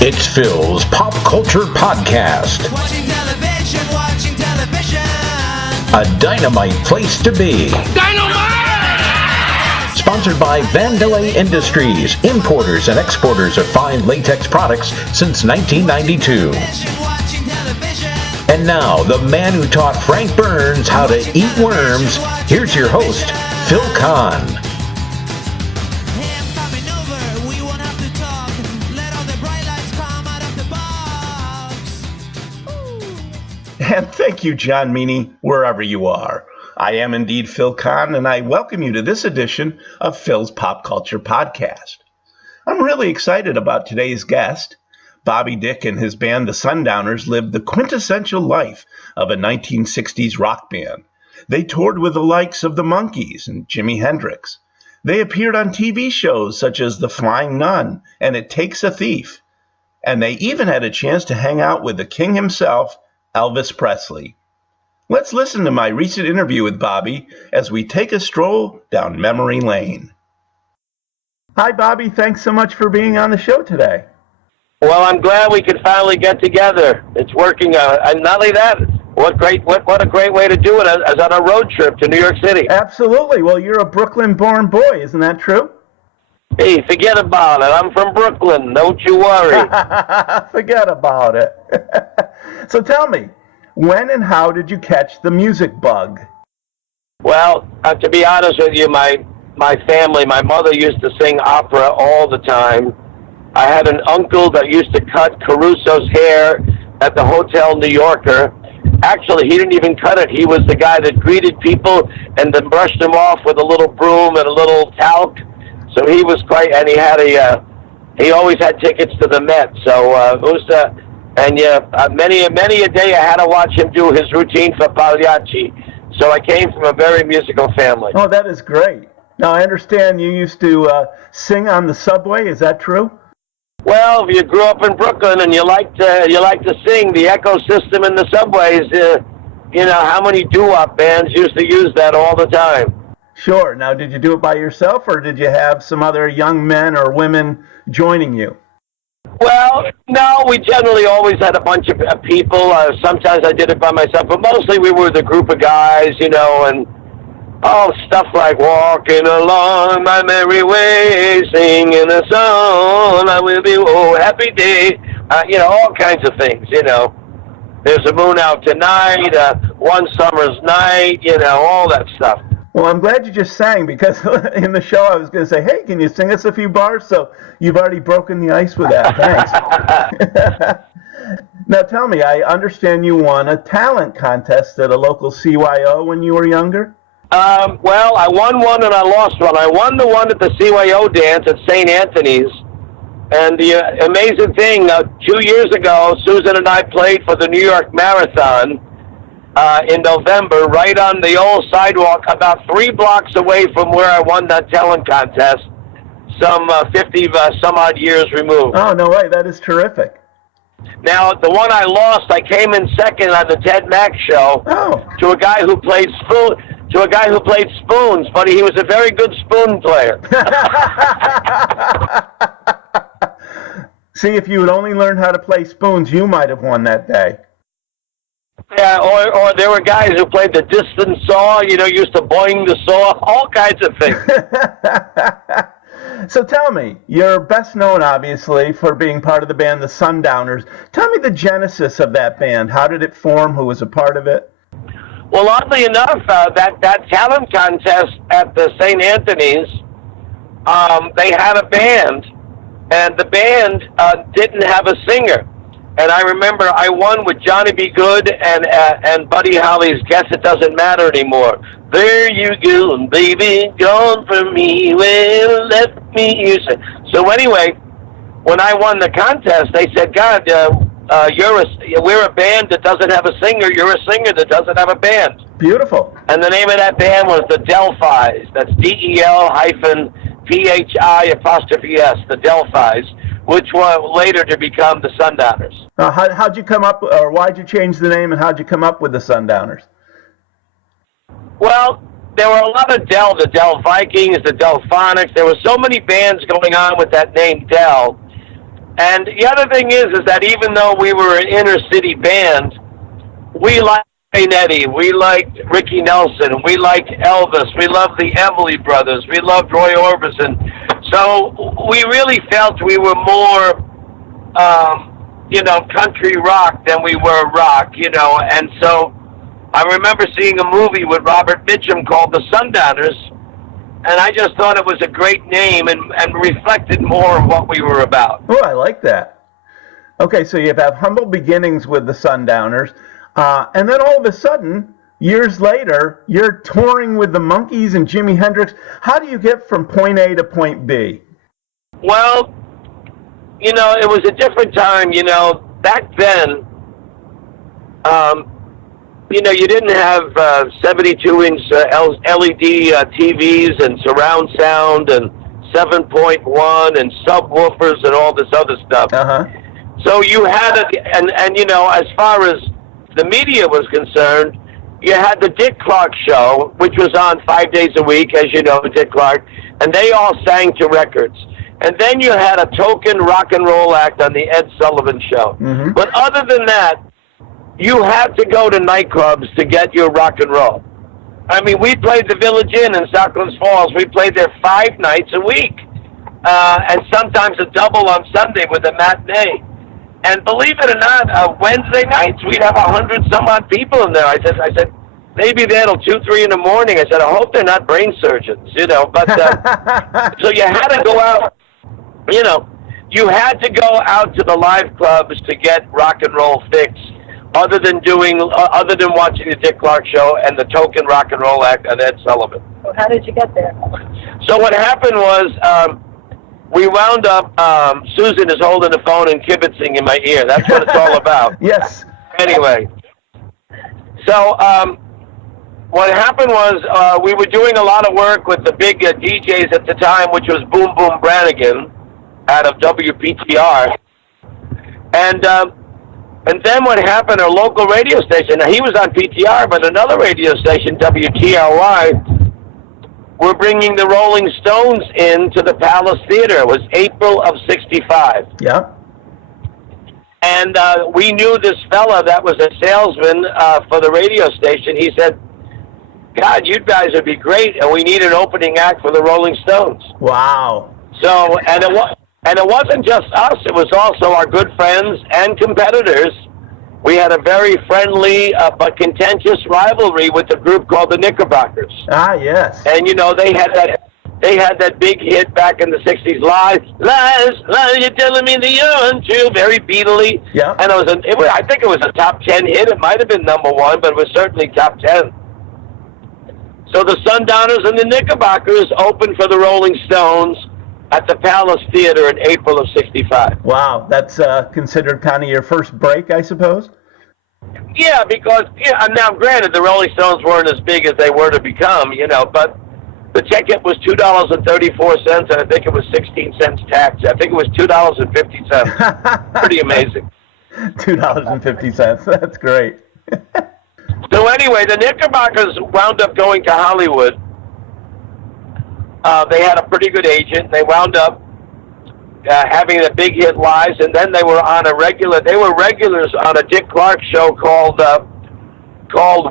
It's Phil's Pop Culture Podcast. Watching television. A dynamite place to be. Dynamite! Sponsored by Vandelay Industries, importers and exporters of fine latex products since 1992. And now, the man who taught Frank Burns how to eat worms, here's your host, Phil Kahn. And thank you, John Meany, wherever you are. I am indeed Phil Kahn, and I welcome you to this edition of Phil's Pop Culture Podcast. I'm really excited about today's guest. Bobby Dick and his band, the Sundowners, lived the quintessential life of a 1960s rock band. They toured with the likes of the Monkees and Jimi Hendrix. They appeared on TV shows such as The Flying Nun and It Takes a Thief. And they even had a chance to hang out with the king himself, Elvis Presley. Let's listen to my recent interview with Bobby as we take a stroll down memory lane. Hi, Bobby. Thanks so much for being on the show today. Well, I'm glad we could finally get together. It's working. And not only that, what a great way to do it as on a road trip to New York City. Absolutely. Well, you're a Brooklyn-born boy, isn't that true? Hey, forget about it. I'm from Brooklyn. Don't you worry. Forget about it. So tell me, when and how did you catch the music bug? Well, to be honest with you, my family, my mother used to sing opera all the time. I had an uncle that used to cut Caruso's hair at the Hotel New Yorker. Actually, he didn't even cut it. He was the guy that greeted people and then brushed them off with a little broom and a little talc. So he was quite, and he always had tickets to the Met. So it was, many a day I had to watch him do his routine for Pagliacci. So I came from a very musical family. Oh, that is great. Now I understand you used to sing on the subway. Is that true? Well, if you grew up in Brooklyn and you like to sing, the echo system in the subways, how many doo-wop bands used to use that all the time? Sure. Now, did you do it by yourself, or did you have some other young men or women joining you? Well, no, we generally always had a bunch of people. Sometimes I did it by myself, but mostly we were the group of guys, and stuff like walking along my merry way, singing a song, I will be, happy day, all kinds of things, There's a moon out tonight, one summer's night, all that stuff. Well, I'm glad you just sang, because in the show I was going to say, hey, can you sing us a few bars? So you've already broken the ice with that. Thanks. Now tell me, I understand you won a talent contest at a local CYO when you were younger? Well, I won one and I lost one. I won the one at the CYO dance at St. Anthony's. And the amazing thing, 2 years ago, Susan and I played for the New York Marathon in November, right on the old sidewalk, about 3 blocks away from where I won that talent contest, some 50 some odd years removed. Oh, no way. That is terrific. Now, the one I lost, I came in second on the Ted Mack show to a guy who played spoons, but he was a very good spoon player. See, if you had only learned how to play spoons, you might have won that day. Yeah, or there were guys who played the distant saw, used to boing the saw, all kinds of things. So tell me, you're best known, obviously, for being part of the band, the Sundowners. Tell me the genesis of that band. How did it form? Who was a part of it? Well, oddly enough, that talent contest at the St. Anthony's, they had a band, and the band didn't have a singer. And I remember I won with Johnny B. Good and Buddy Holly's Guess It Doesn't Matter Anymore. There you go, baby, gone from me, well, left me, you said. So anyway, when I won the contest, they said, God, we're a band that doesn't have a singer. You're a singer that doesn't have a band. Beautiful. And the name of that band was the Delphis. That's DEL-PHI', the Delphis, which were later to become the Sundowners. How'd you come up, or why'd you change the name, and how'd you come up with the Sundowners? Well, there were a lot of the Del Vikings, the Delphonics. There were so many bands going on with that name Del And the other thing is that even though we were an inner city band, we liked Wayne Eddy, we liked Ricky Nelson, we liked Elvis, we loved the Emily Brothers, we loved Roy Orbison. So we really felt we were more, country rock than we were rock, And so I remember seeing a movie with Robert Mitchum called The Sundowners, and I just thought it was a great name and reflected more of what we were about. Oh, I like that. Okay, so you have humble beginnings with the Sundowners, and then all of a sudden, years later, you're touring with the Monkees and Jimi Hendrix. How do you get from point A to point B? Well, it was a different time. Back then, you didn't have 72-inch LED TVs and surround sound and 7.1 and subwoofers and all this other stuff. Uh-huh. So you had as far as the media was concerned, you had the Dick Clark show, which was on 5 days a week, as you know, Dick Clark, and they all sang to records. And then you had a token rock and roll act on the Ed Sullivan show. Mm-hmm. But other than that, you had to go to nightclubs to get your rock and roll. I mean, we played the Village Inn in Stockholm Falls. We played there 5 nights a week, and sometimes a double on Sunday with a matinee. And believe it or not, Wednesday nights we'd have 100-some-odd people in there. I said, maybe there till 2, 3 in the morning. I said, I hope they're not brain surgeons, But so you had to go out, you had to go out to the live clubs to get rock and roll fix. Other than watching the Dick Clark show and the token rock and roll act of Ed Sullivan. So how did you get there? So what happened was we wound up, Susan is holding the phone and kibitzing in my ear. That's what it's all about. Yes. Anyway, so what happened was we were doing a lot of work with the big DJs at the time, which was Boom Boom Brannigan out of WPTR. And then what happened, our local radio station, now he was on PTR, but another radio station, WTLY, were bringing the Rolling Stones into the Palace Theater. It was April of '65. Yeah. And we knew this fella that was a salesman for the radio station. He said, God, you guys would be great, and we need an opening act for the Rolling Stones. Wow. So, and it wasn't just us, it was also our good friends and competitors. We had a very friendly but contentious rivalry with a group called the Knickerbockers. Ah, yes. And they had that big hit back in the '60s, lies, you're telling me that you're untrue, very Beatley. Yeah. And I think it was a top 10 hit. It might have been number 1, but it was certainly top 10. So the Sundowners and the Knickerbockers opened for the Rolling Stones at the Palace Theater in April of '65. Wow, that's considered kind of your first break, I suppose? Yeah, because now granted the Rolling Stones weren't as big as they were to become, but the ticket was $2.34, and I think it was 16 cents tax. I think it was $2.50. Pretty amazing. $2.50. That's great. So anyway, the Knickerbockers wound up going to Hollywood. They had a pretty good agent. They wound up having the big hit Lies, and then they were regulars on a Dick Clark show called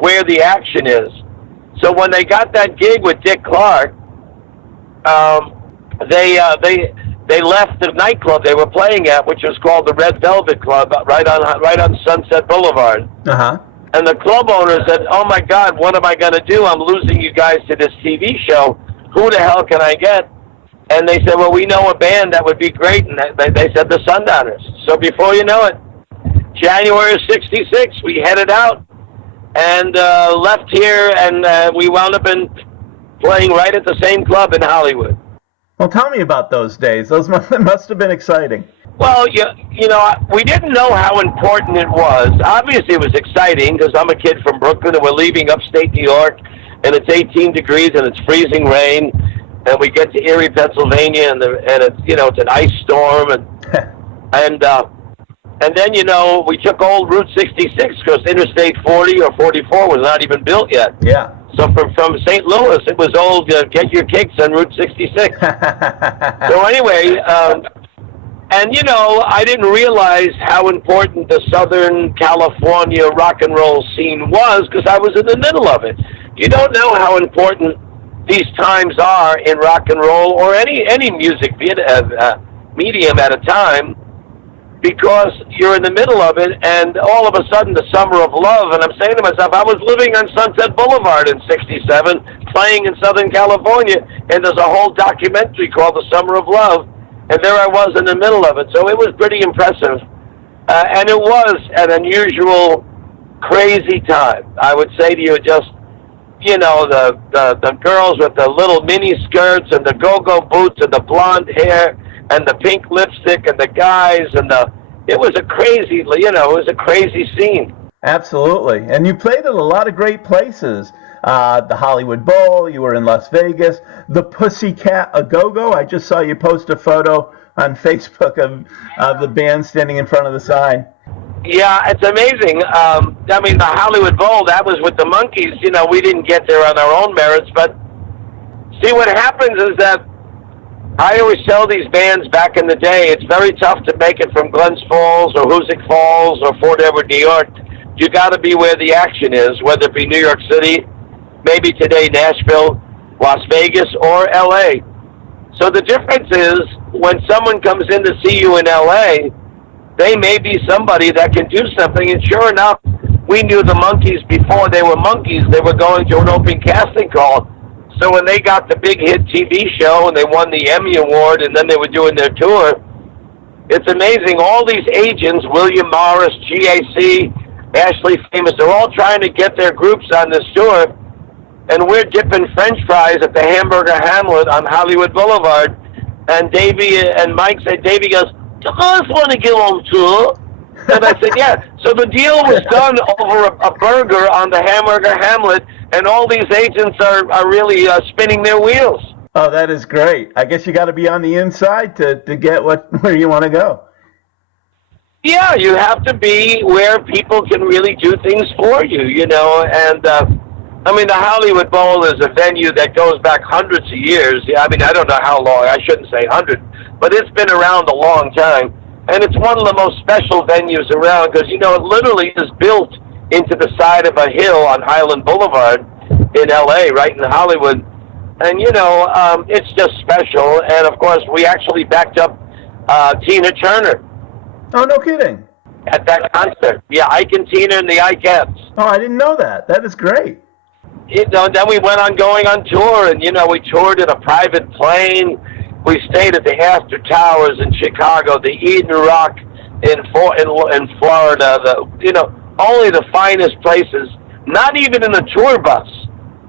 Where the Action Is. So when they got that gig with Dick Clark, they left the nightclub they were playing at, which was called the Red Velvet Club, right on Sunset Boulevard. Uh-huh. And the club owner said, "Oh my God, what am I going to do? I'm losing you guys to this TV show. Who the hell can I get?" And they said, "Well, we know a band that would be great." And they said the Sundowners. So before you know it, January of '66, we headed out and left here, and we wound up playing right at the same club in Hollywood. Well, tell me about those days. Those must have been exciting. Well, we didn't know how important it was. Obviously, it was exciting because I'm a kid from Brooklyn, and we're leaving upstate New York, and it's 18 degrees, and it's freezing rain, and we get to Erie, Pennsylvania, and it's it's an ice storm, and then we took old Route 66 because Interstate 40 or 44 was not even built yet. Yeah. So from St. Louis, it was old. Get your kicks on Route 66. So anyway. And, I didn't realize how important the Southern California rock and roll scene was because I was in the middle of it. You don't know how important these times are in rock and roll or any music medium at a time because you're in the middle of it, and all of a sudden the summer of love, and I'm saying to myself, I was living on Sunset Boulevard in 67, playing in Southern California, and there's a whole documentary called The Summer of Love, and there I was in the middle of it. So it was pretty impressive. And it was an unusual, crazy time. I would say to you, just, the girls with the little mini skirts and the go-go boots and the blonde hair and the pink lipstick and the guys it was a crazy, it was a crazy scene. Absolutely. And you played at a lot of great places. The Hollywood Bowl, you were in Las Vegas, the Pussycat A-Go-Go. I just saw you post a photo on Facebook of the band standing in front of the sign. Yeah, it's amazing. The Hollywood Bowl, that was with the Monkees. We didn't get there on our own merits, but see, what happens is that I always tell these bands back in the day, it's very tough to make it from Glens Falls or Hoosick Falls or Fort Edward, New York. You got to be where the action is, whether it be New York City, maybe today Nashville, Las Vegas, or L.A. So the difference is when someone comes in to see you in L.A., they may be somebody that can do something. And sure enough, we knew the Monkees before they were Monkees. They were going to an open casting call. So when they got the big hit TV show and they won the Emmy Award and then they were doing their tour, it's amazing. All these agents, William Morris, GAC, Ashley Famous, they're all trying to get their groups on this tour. And we're dipping French fries at the Hamburger Hamlet on Hollywood Boulevard. And Davey and Mike said, Davey goes, "Do you guys want to go on tour?" And I said, yeah. So the deal was done over a burger on the Hamburger Hamlet, and all these agents are really spinning their wheels. Oh, that is great. I guess you got to be on the inside to get where you want to go. Yeah, you have to be where people can really do things for you, and the Hollywood Bowl is a venue that goes back hundreds of years. Yeah, I don't know how long. I shouldn't say 100, but it's been around a long time. And it's one of the most special venues around because, it literally is built into the side of a hill on Highland Boulevard in L.A., right in Hollywood. And, it's just special. And, of course, we actually backed up Tina Turner. Oh, no kidding. At that concert. Yeah, Ike and Tina and the Ikeettes. Oh, I didn't know that. That is great. Then we went on going on tour, and, we toured in a private plane. We stayed at the Astor Towers in Chicago, the Eden Rock in Florida, only the finest places, not even in a tour bus,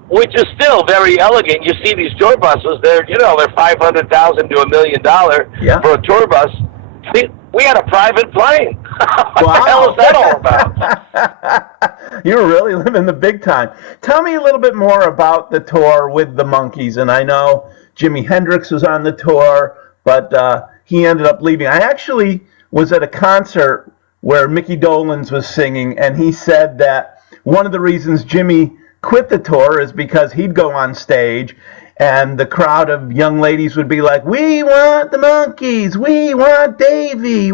which is still very elegant. You see these tour buses, they're $500,000 to $1 million for a tour bus. We had a private plane. What the hell is that all about? You're really living the big time. Tell me a little bit more about the tour with the Monkees, and I know Jimi Hendrix was on the tour, but he ended up leaving. I actually was at a concert where Mickey Dolenz was singing, and he said that one of the reasons Jimi quit the tour is because he'd go on stage, and the crowd of young ladies would be like, "We want the Monkees, we want Davey,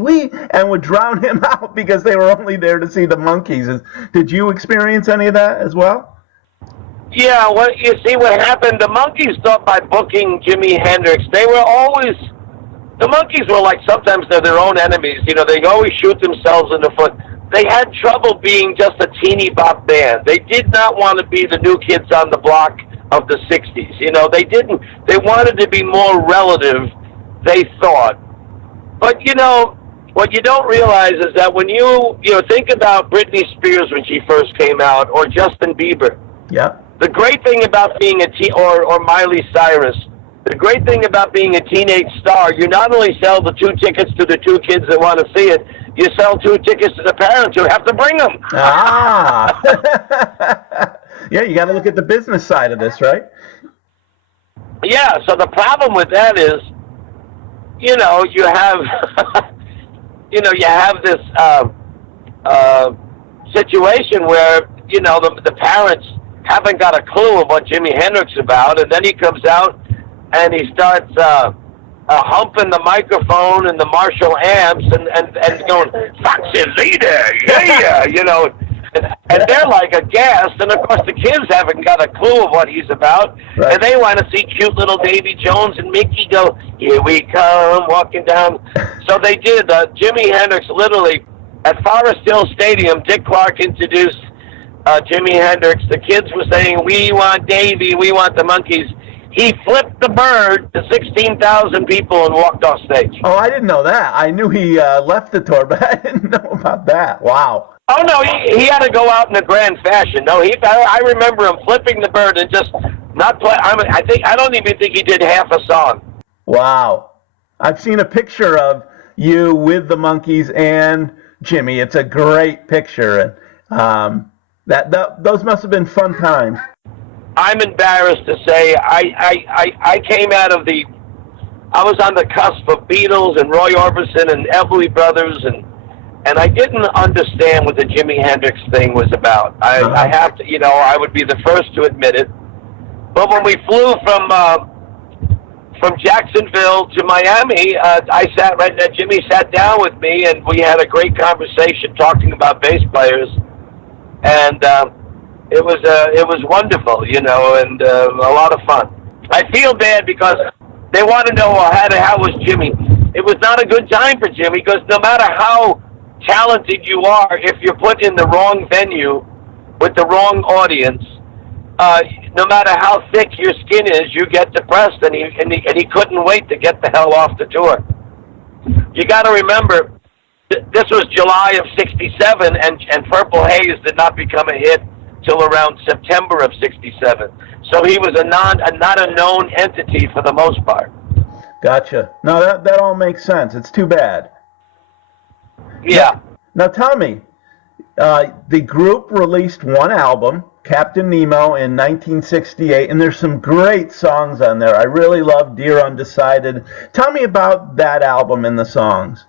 and would drown him out because they were only there to see the Monkees. Did you experience any of that as well? Yeah, you see what happened, the Monkees thought by booking Jimi Hendrix, the Monkees were like, sometimes they're their own enemies, they always shoot themselves in the foot. They had trouble being just a teeny bop band. They did not want to be the New Kids on the Block of the 60s, they wanted to be more relative, they thought. But, what you don't realize is that when you think about Britney Spears when she first came out, or Justin Bieber. Yeah. The great thing about being or Miley Cyrus, the great thing about being a teenage star, you not only sell the 2 tickets to the 2 kids that want to see it, you sell 2 tickets to the parents who have to bring them. Ah. Yeah, you got to look at the business side of this, right? Yeah, so the problem with that is, you have, you have this situation where, the parents haven't got a clue of what Jimi Hendrix is about, and then he comes out and he starts humping the microphone and the Marshall amps and going, "Foxy leader, yeah," you know. And they're like aghast, and of course the kids haven't got a clue of what he's about, Right. and they want to see cute little Davy Jones and Mickey go, "Here we come, walking down." So they did. Jimi Hendrix literally at Forest Hill Stadium. Dick Clark introduced Jimi Hendrix. The kids were saying, "We want Davy, we want the Monkees." He flipped the bird to 16,000 people and walked off stage. Oh, I didn't know that. I knew he left the tour, but I didn't know about that. Wow. Oh no, he had to go out in a grand fashion. No, I remember him flipping the bird and just not play. I don't even think he did half a song. Wow. I've seen a picture of you with the Monkees and Jimi. It's a great picture, and those must have been fun times. I'm embarrassed to say I came out of I was on the cusp of Beatles and Roy Orbison and Everly Brothers, and I didn't understand what the Jimi Hendrix thing was about. I have to, I would be the first to admit it. But when we flew from Jacksonville to Miami, I sat right there. Jimmy sat down with me, and we had a great conversation talking about bass players, and it was wonderful, and a lot of fun. I feel bad because they want to know how was Jimmy. It was not a good time for Jimmy because no matter how talented you are, if you're put in the wrong venue with the wrong audience, no matter how thick your skin is, you get depressed, and he couldn't wait to get the hell off the tour. You got to remember, this was July of '67, and Purple Haze did not become a hit till around September of '67. So he was not a known entity for the most part. Gotcha. No, that all makes sense. It's too bad. Yeah. Now tell me, the group released one album, Captain Nemo, in 1968, and there's some great songs on there. I really love Dear Undecided. Tell me about that album and the songs.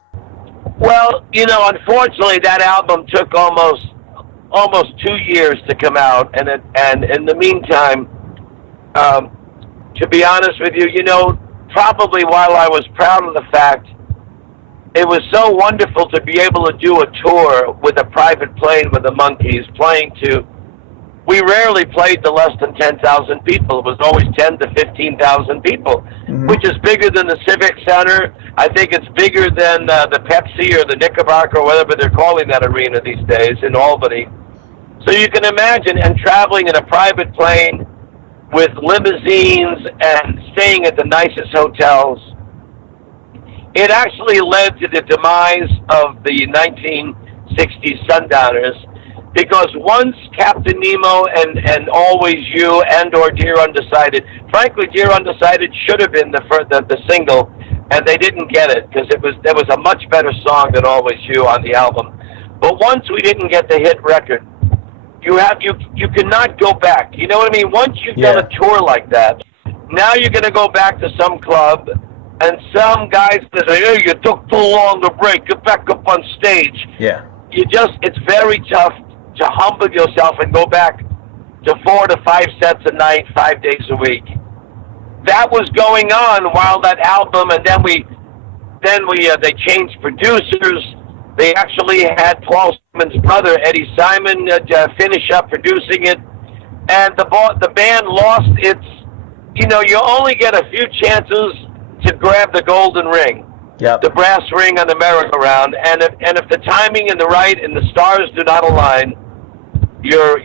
Well, unfortunately, that album took almost 2 years to come out, and in the meantime, to be honest with you, probably while I was proud of the fact, it was so wonderful to be able to do a tour with a private plane with the Monkees, we rarely played to less than 10,000 people. It was always 10 to 15,000 people, which is bigger than the Civic Center. I think it's bigger than the Pepsi or the Knickerbocker or whatever they're calling that arena these days in Albany. So you can imagine, and traveling in a private plane with limousines and staying at the nicest hotels. It actually led to the demise of the 1960s Sundowners, because once Captain Nemo and Always You or Dear Undecided, frankly, Dear Undecided should have been the single, and they didn't get it because there was a much better song than Always You on the album. But once we didn't get the hit record, you cannot go back. You know what I mean? Once you've done a tour like that, now you're going to go back to some club, and some guys say, "Hey, you took too long to break. Get back up on stage." Yeah. It's very tough to humble yourself and go back to 4 to 5 sets a night, 5 days a week. That was going on while that album, and then they changed producers. They actually had Paul Simon's brother, Eddie Simon, finish up producing it, and the band lost its. You only get a few chances to grab the golden ring. Yep. The brass ring on the merry-go-round, and if the timing and the right and the stars do not align, you're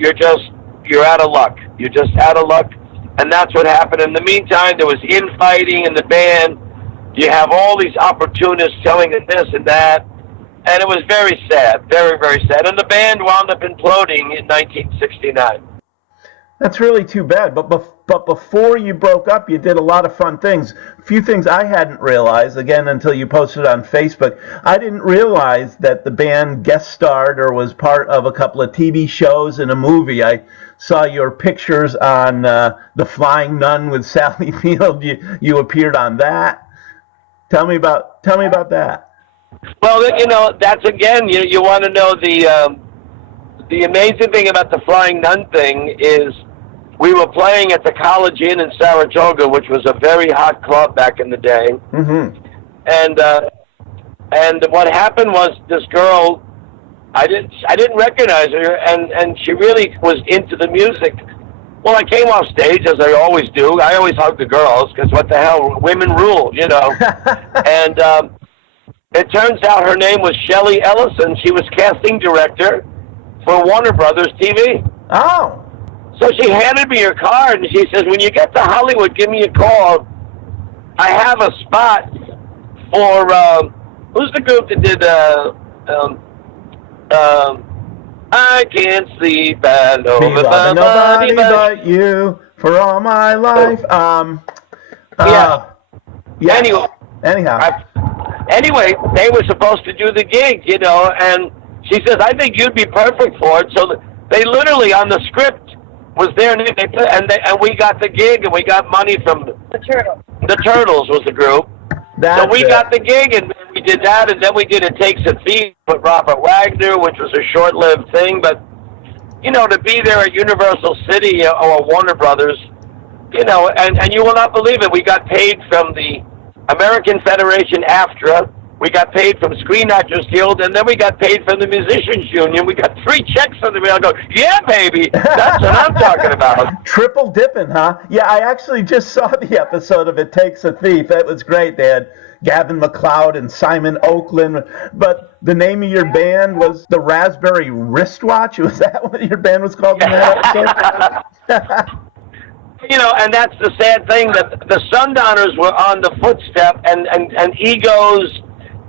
out of luck. You're just out of luck, and that's what happened. In the meantime, there was infighting in the band. You have all these opportunists telling it this and that, and it was very sad, very, very sad. And the band wound up imploding in 1969. That's really too bad. But before you broke up, you did a lot of fun things. A few things I hadn't realized, again, until you posted on Facebook. I didn't realize that the band guest starred or was part of a couple of TV shows and a movie. I saw your pictures on The Flying Nun with Sally Field. You appeared on that. Tell me about that. Well, that's again, you want to know the amazing thing about the Flying Nun thing is we were playing at the College Inn in Saratoga, which was a very hot club back in the day. Mm-hmm. And what happened was this girl, I didn't recognize her, and she really was into the music. Well, I came off stage, as I always do. I always hug the girls, because what the hell, women rule, you know. And it turns out her name was Shelley Ellison. She was casting director for Warner Brothers TV. Oh. So she handed me her card, and she says, when you get to Hollywood, give me a call. I have a spot for, who's the group that did, I can't sleep and Be loving nobody but you for all my life. Yeah. Anyhow. Anyway, they were supposed to do the gig, you know, and she says, I think you'd be perfect for it. So they literally, on the script, was their name, and we got the gig, and we got money from the Turtles. The Turtles was the group. So we got the gig, and we did that, and then we did It Takes a Thief with Robert Wagner, which was a short-lived thing. But, you know, to be there at Universal City or Warner Brothers, you know, and you will not believe it, we got paid from the American Federation AFTRA, we got paid from Screen Actors Guild, and then we got paid from the Musicians Union. We got 3 checks from the mail. I go, yeah, baby, that's what I'm talking about. Triple dipping, huh? Yeah, I actually just saw the episode of It Takes a Thief. It was great. They had Gavin MacLeod and Simon Oakland, but the name of your band was the Raspberry Wristwatch. Was that what your band was called in that episode? You know, and that's the sad thing, that the Sundowners were on the footstep, and Egos,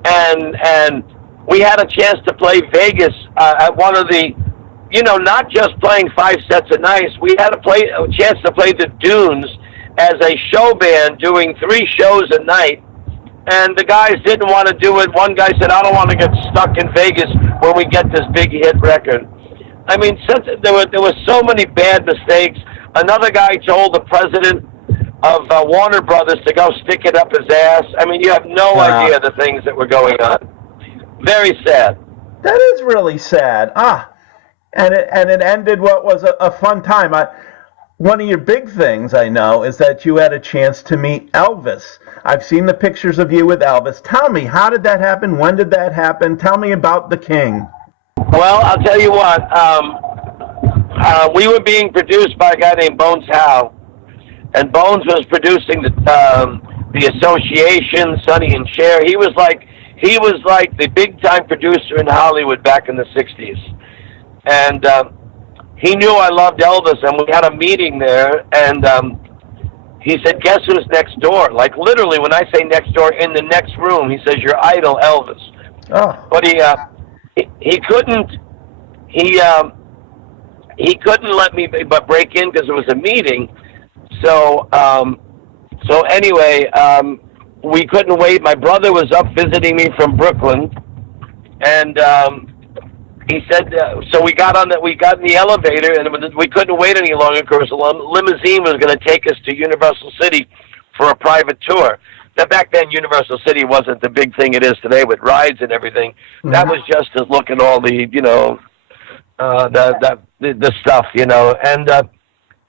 and we had a chance to play Vegas at one of the, you know, not just playing 5 sets a night. We had a chance to play the Dunes as a show band, doing 3 shows a night. And the guys didn't want to do it. One guy said, I don't want to get stuck in Vegas when we get this big hit record. I mean, since there were so many bad mistakes. Another guy told the president of Warner Brothers to go stick it up his ass. I mean, you have no idea the things that were going on. Very sad. That is really sad. And it ended what was a fun time. One of your big things, I know, is that you had a chance to meet Elvis. I've seen the pictures of you with Elvis. Tell me, how did that happen? When did that happen? Tell me about the King. Well, I'll tell you what. We were being produced by a guy named Bones Howe, and Bones was producing the Association, Sonny and Cher. He was like the big time producer in Hollywood back in the '60s, and he knew I loved Elvis, and we had a meeting there, and he said, "Guess who's next door?" Like literally, when I say next door, in the next room. He says, "Your idol, Elvis." Oh. But he couldn't. He couldn't let me but break in because it was a meeting. So anyway, we couldn't wait. My brother was up visiting me from Brooklyn, and he said, so we got in the elevator, and we couldn't wait any longer because a limousine was going to take us to Universal City for a private tour. Now, back then, Universal City wasn't the big thing it is today with rides and everything. Mm-hmm. That was just to look at all the, you know, the stuff, you know. And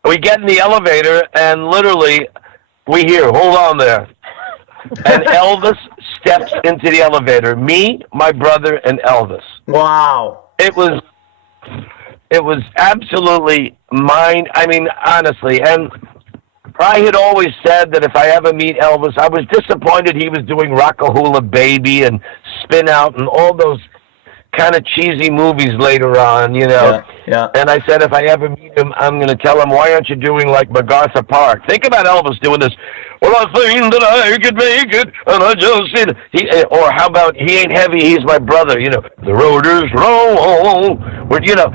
we get in the elevator, and literally, we hear, "Hold on there." And Elvis steps into the elevator. Me, my brother, and Elvis. Wow. It was absolutely mine. I mean, honestly. And I had always said that if I ever meet Elvis, I was disappointed he was doing Rockahula Baby and Spin Out and all those kind of cheesy movies later on, you know. Yeah. And I said, if I ever meet him, I'm going to tell him, why aren't you doing like MacArthur Park? Think about Elvis doing this. Well, I think that I could make it, and I just did it. Or how about, he ain't heavy, he's my brother, you know. The road is long, you know.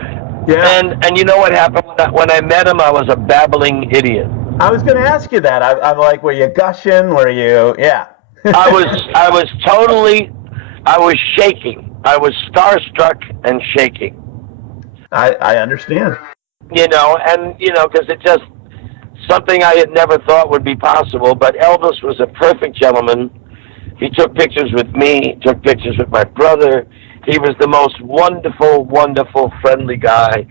Yeah. And you know what happened? When I met him, I was a babbling idiot. I was going to ask you that. I'm like, were you gushing? Were you, yeah. I was shaking. I was starstruck and shaking. I understand. You know, and, you know, because it's just something I had never thought would be possible. But Elvis was a perfect gentleman. He took pictures with me, took pictures with my brother. He was the most wonderful, wonderful, friendly guy.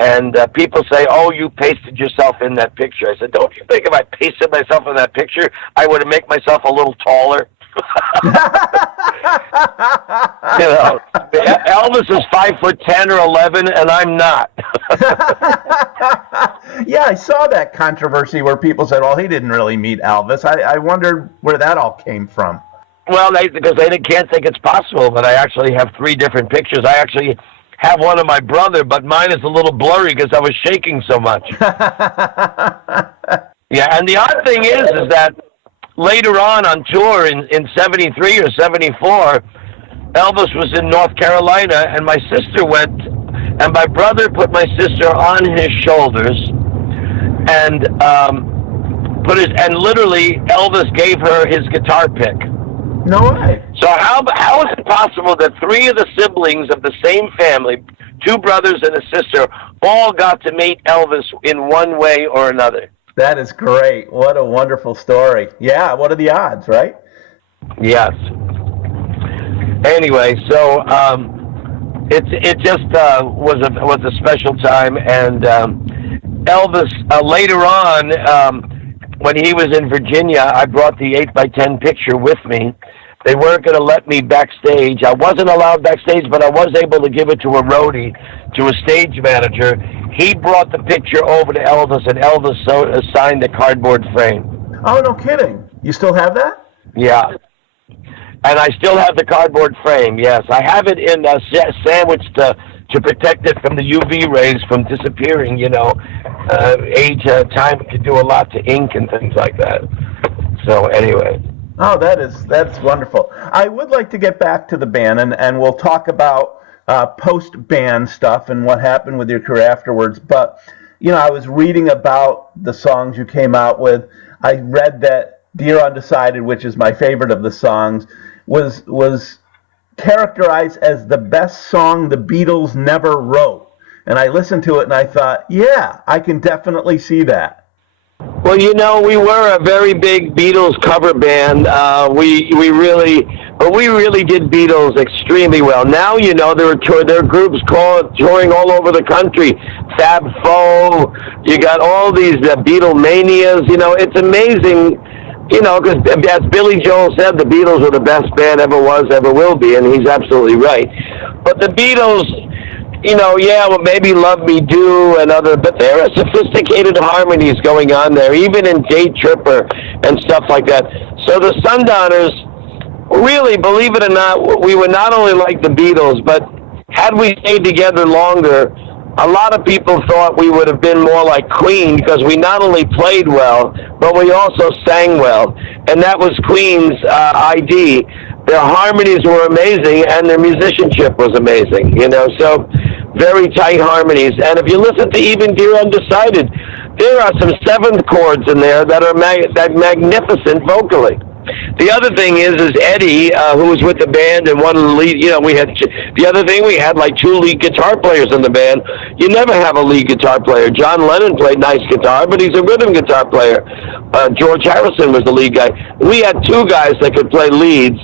And people say, "Oh, you pasted yourself in that picture." I said, "Don't you think if I pasted myself in that picture, I would have made myself a little taller?" Elvis is 5'10" or 11, and I'm not. Yeah, I saw that controversy where people said, "Well, he didn't really meet Elvis." I wondered where that all came from. Well, because they can't think it's possible, but I actually have 3 different pictures. I actually have one of my brother, but mine is a little blurry because I was shaking so much. Yeah, and the odd thing is that later on tour in 73 or 74, Elvis was in North Carolina, and my sister went, and my brother put my sister on his shoulders, and literally Elvis gave her his guitar pick. No way. So how is it possible that 3 of the siblings of the same family, 2 brothers and a sister, all got to meet Elvis in one way or another? That is great. What a wonderful story. Yeah, what are the odds, right? Yes. Anyway, so it just was a special time, and Elvis later on, when he was in Virginia, I brought the 8x10 picture with me. They weren't going to let me backstage. I wasn't allowed backstage, but I was able to give it to a roadie, to a stage manager. He brought the picture over to Elvis, and Elvis signed the cardboard frame. Oh, no kidding. You still have that? Yeah. And I still have the cardboard frame, yes. I have it in sandwiched to protect it from the UV rays from disappearing, time can do a lot to ink and things like that. So anyway. Oh, that's wonderful. I would like to get back to the band, and we'll talk about post-band stuff and what happened with your career afterwards. But, I was reading about the songs you came out with. I read that Dear Undecided, which is my favorite of the songs, was characterized as the best song the Beatles never wrote. And I listened to it and I thought, yeah, I can definitely see that. Well, we were a very big Beatles cover band. We really did Beatles extremely well. Now, there are groups touring all over the country. Fab Four, you got all these Beatlemanias. It's amazing. Because as Billy Joel said, the Beatles were the best band ever was, ever will be, and he's absolutely right. But the Beatles, maybe Love Me Do and but there are sophisticated harmonies going on there, even in Day Tripper and stuff like that. So the Sundowners, really, believe it or not, we were not only like the Beatles, but had we stayed together longer, a lot of people thought we would have been more like Queen because we not only played well, but we also sang well. And that was Queen's ID. Their harmonies were amazing, and their musicianship was amazing, so very tight harmonies. And if you listen to even Dear Undecided, there are some 7th chords in there that are magnificent vocally. The other thing is Eddie, who was with the band and one of the lead, we had like 2 lead guitar players in the band. You never have a lead guitar player. John Lennon played nice guitar, but he's a rhythm guitar player. George Harrison was the lead guy. We had 2 guys that could play leads,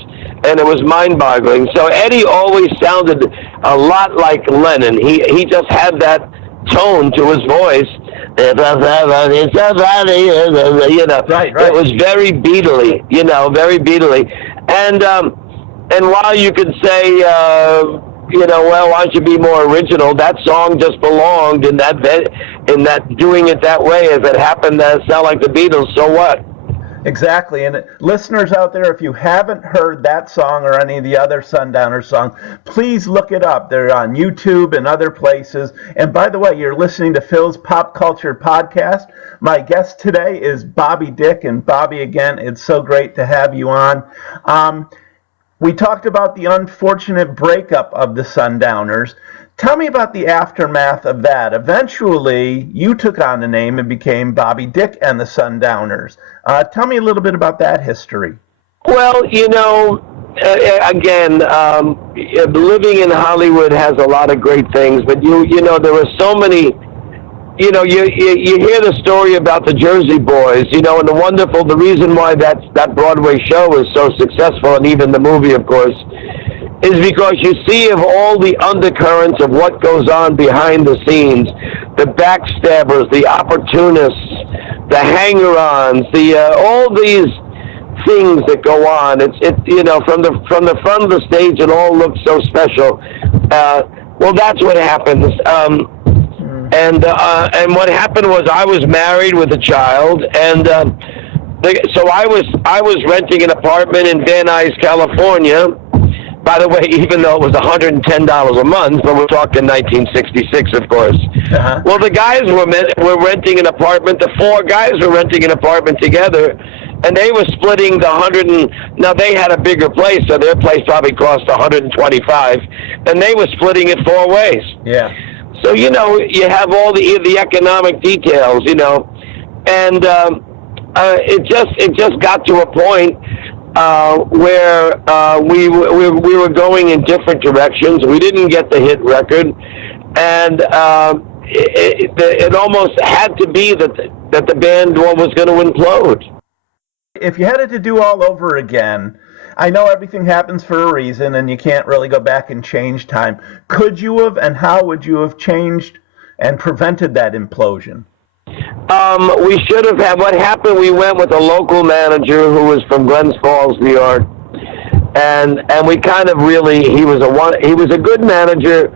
and it was mind-boggling. So Eddie always sounded a lot like Lennon. He just had that tone to his voice. Right. It was very Beatley, very Beatley. And while you could say, well, why don't you be more original? That song just belonged in that doing it that way. If it happened to sound like the Beatles, so what? Exactly. And listeners out there, if you haven't heard that song or any of the other Sundowners songs, please look it up. They're on YouTube and other places. And by the way, you're listening to Phil's Pop Culture Podcast. My guest today is Bobby Dick. And Bobby, again, it's so great to have you on. We talked about the unfortunate breakup of the Sundowners. Tell me about the aftermath of that. Eventually, you took on the name and became Bobby Dick and the Sundowners. Tell me a little bit about that history. Well, again, living in Hollywood has a lot of great things, but there were so many. You hear the story about the Jersey Boys, and the reason why that Broadway show is so successful, and even the movie, of course, is because you see of all the undercurrents of what goes on behind the scenes. the backstabbers, the opportunists, the hanger-ons, all these things that go on. It's from the front of the stage, it all looks so special. Well, that's what happens. And what happened was I was married with a child, and so I was renting an apartment in Van Nuys, California. By the way, even though it was $110 a month, but we're talking 1966, of course. Uh-huh. Well, the guys were renting an apartment. The four guys were renting an apartment together, and they were splitting now they had a bigger place, so their place probably cost $125, and they were splitting it four ways. Yeah. So, you have all the economic details, and it just got to a point where we were going in different directions. We didn't get the hit record, and it almost had to be that the band was going to implode. If you had it to do all over again, I know everything happens for a reason, and you can't really go back and change time. Could you have, and how would you have changed and prevented that implosion? We should have had. What happened? We went with a local manager who was from Glens Falls, New York, and we kind of really he was a good manager,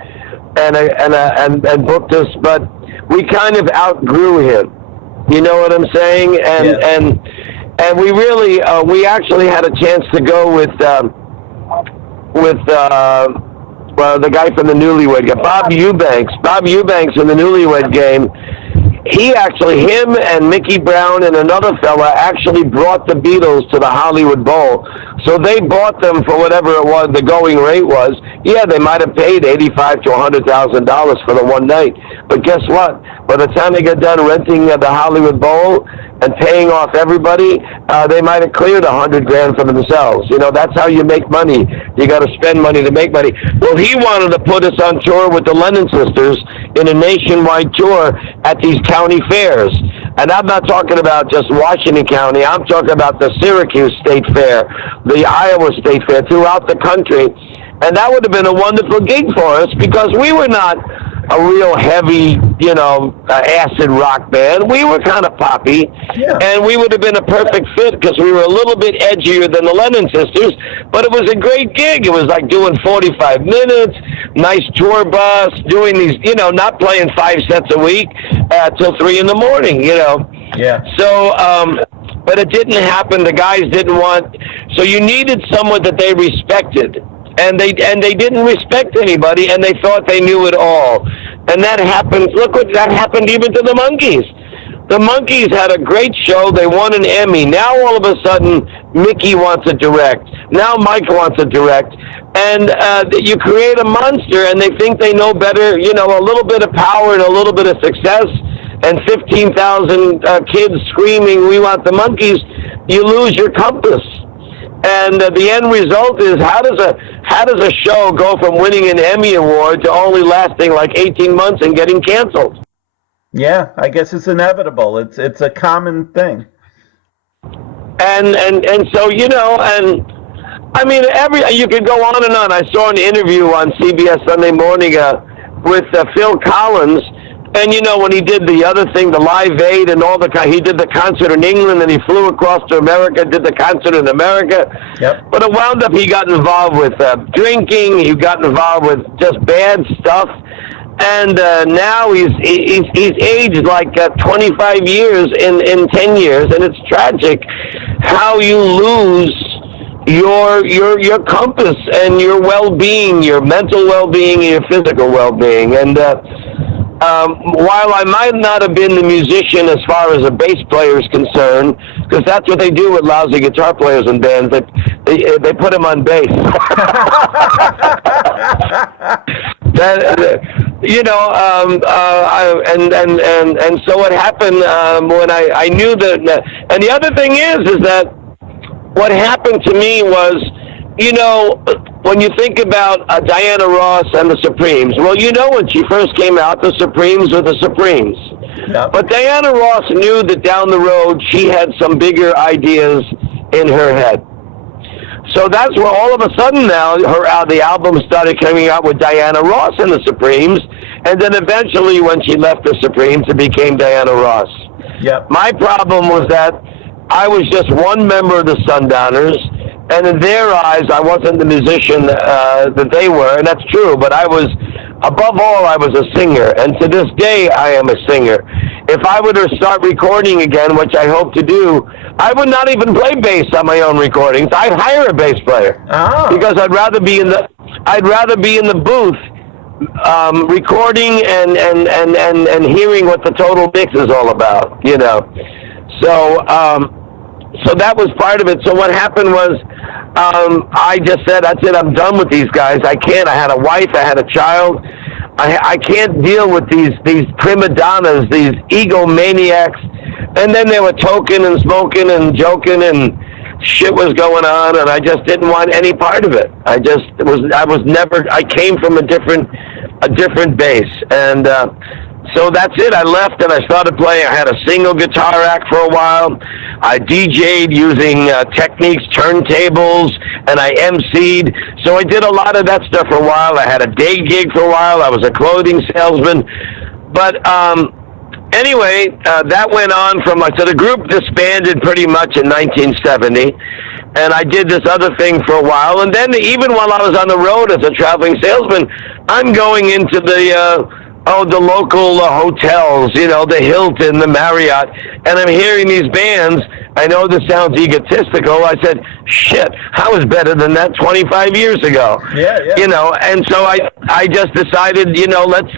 and booked us, but we kind of outgrew him. You know what I'm saying? And we really we actually had a chance to go with the guy from the Newlywed Game, Bob Eubanks. Bob Eubanks in the Newlywed Game. Him and Mickey Brown and another fella actually brought the Beatles to the Hollywood Bowl. So they bought them for whatever it was, the going rate was. Yeah, they might have paid $85,000 to $100,000 for the one night. But guess what? By the time they got done renting the Hollywood Bowl and paying off everybody, they might have cleared $100,000 for themselves. That's how you make money. You got to spend money to make money. Well, he wanted to put us on tour with the Lennon Sisters in a nationwide tour at these county fairs. And I'm not talking about just Washington County. I'm talking about the Syracuse State Fair, the Iowa State Fair, throughout the country. And that would have been a wonderful gig for us because we were not a real heavy, acid rock band. We were kind of poppy, and we would have been a perfect fit because we were a little bit edgier than the Lennon Sisters, but it was a great gig. It was like doing 45 minutes, nice tour bus, doing these, not playing 5 sets a week till 3 in the morning, Yeah. So, but it didn't happen. The guys didn't want, so you needed someone that they respected. And they didn't respect anybody, and they thought they knew it all. And that happened. Look what that happened even to the Monkees. The Monkees had a great show. They won an Emmy. Now all of a sudden, Mickey wants to direct. Now Mike wants to direct. And you create a monster, and they think they know better. A little bit of power and a little bit of success, and 15,000 kids screaming, "We want the Monkees." You lose your compass. And the end result is how does a show go from winning an Emmy Award to only lasting like 18 months and getting canceled? Yeah, I guess it's inevitable. It's a common thing. And so and I mean you could go on and on. I saw an interview on CBS Sunday Morning with Phil Collins. And when he did the other thing, the Live Aid and he did the concert in England, and he flew across to America, did the concert in America. Yep. But it wound up he got involved with drinking. He got involved with just bad stuff. And now he's aged like 25 years in 10 years, and it's tragic how you lose your compass and your well-being, your mental well-being, and your physical well-being. And while I might not have been the musician as far as a bass player is concerned, because that's what they do with lousy guitar players in bands, they put them on bass. And so what happened when I knew that, and the other thing is that what happened to me was, when you think about Diana Ross and the Supremes, well, when she first came out, the Supremes were the Supremes. Yep. But Diana Ross knew that down the road she had some bigger ideas in her head. So that's where all of a sudden now the album started coming out with Diana Ross and the Supremes, and then eventually when she left the Supremes, it became Diana Ross. Yep. My problem was that I was just one member of the Sundowners, and in their eyes, I wasn't the musician that they were, and that's true, but I was, above all, I was a singer, and to this day, I am a singer. If I were to start recording again, which I hope to do, I would not even play bass on my own recordings. I'd hire a bass player because I'd rather be in the booth recording and hearing what the total mix is all about, you know. So so that was part of it. So what happened was I just said, that's it, I'm done with these guys. I can't. I had a wife, I had a child. I can't deal with these prima donnas, these egomaniacs. And then they were toking and smoking and joking and shit was going on, and I just didn't want any part of it. I came from a different base. And so that's it. I left and I started playing. I had a single guitar act for a while. I DJ'd using Techniques turntables, and I MC'd. So I did a lot of that stuff for a while. I had a day gig for a while. I was a clothing salesman. But anyway, that went on so the group disbanded pretty much in 1970. And I did this other thing for a while. And then even while I was on the road as a traveling salesman, I'm going into the local hotels, you know, the Hilton, the Marriott, and I'm hearing these bands. I know this sounds egotistical. I said, shit, I was better than that 25 years ago. Yeah. You know, and so I just decided, you know, like